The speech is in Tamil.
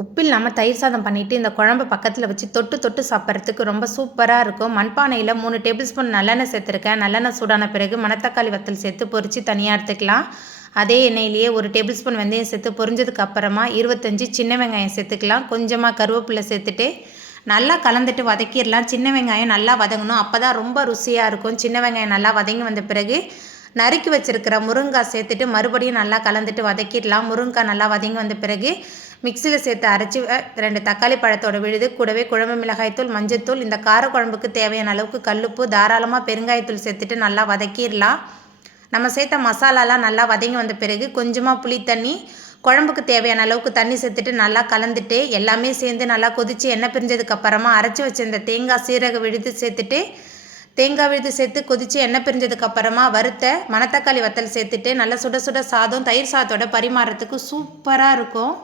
உப்பு இல்லாமல் தயிர் சாதம் பண்ணிவிட்டு இந்த குழம்பு பக்கத்தில் வச்சு தொட்டு தொட்டு சாப்பிட்றதுக்கு ரொம்ப சூப்பராக இருக்கும். மண்பானையில் 3 டேபிள் ஸ்பூன் நல்லெண்ணெய் சேர்த்துருக்கேன். நல்லெண்ணெய் சூடான பிறகு மணத்தக்காளி வத்தல் சேர்த்து பொரித்து தனியாக எடுத்துக்கலாம். அதே எண்ணெயிலேயே 1 டேபிள் ஸ்பூன் வெந்தயம் சேர்த்து பொரிஞ்சதுக்கு அப்புறமா 25 சின்ன வெங்காயம் சேர்த்துக்கலாம். கொஞ்சமாக கருவேப்பிலை சேர்த்துட்டு நல்லா கலந்துட்டு வதக்கிடலாம். சின்ன வெங்காயம் நல்லா வதங்கணும், அப்போ தான் ரொம்ப ருசியாக இருக்கும். சின்ன வெங்காயம் நல்லா வதங்கி வந்த பிறகு நறுக்கி வச்சுருக்கிற முருங்காய் சேர்த்துட்டு மறுபடியும் நல்லா கலந்துட்டு வதக்கிடலாம். முருங்காய் நல்லா வதங்கி வந்த பிறகு மிக்சியில் சேர்த்து அரைச்சி 2 தக்காளி பழத்தோட விழுது, கூடவே குழம்பு மிளகாய்த்தூள், மஞ்சள்தூள், இந்த காரக்குழம்புக்கு தேவையான அளவுக்கு கல்லுப்பு, தாராளமாக பெருங்காயத்தூள் சேர்த்துட்டு நல்லா வதக்கிடலாம். நம்ம சேர்த்த மசாலாலாம் நல்லா வதங்கி வந்த பிறகு கொஞ்சமாக புளி தண்ணி, குழம்புக்கு தேவையான அளவுக்கு தண்ணி சேர்த்துட்டு நல்லா கலந்துட்டு எல்லாமே சேர்ந்து நல்லா கொதித்து எண்ணெய் பிரிஞ்சதுக்கப்புறமா அரைச்சி வச்ச இந்த தேங்காய் சீரக விழுது சேர்த்துட்டு தேங்காய் விழுது சேர்த்து கொதித்து எண்ணெய் பிரிஞ்சதுக்கப்புறமா வறுத்த மணத்தக்காளி வத்தல் சேர்த்துட்டு நல்லா சுட சுட சாதம் தயிர் சாதத்தோட பரிமாறத்துக்கு சூப்பராக இருக்கும்.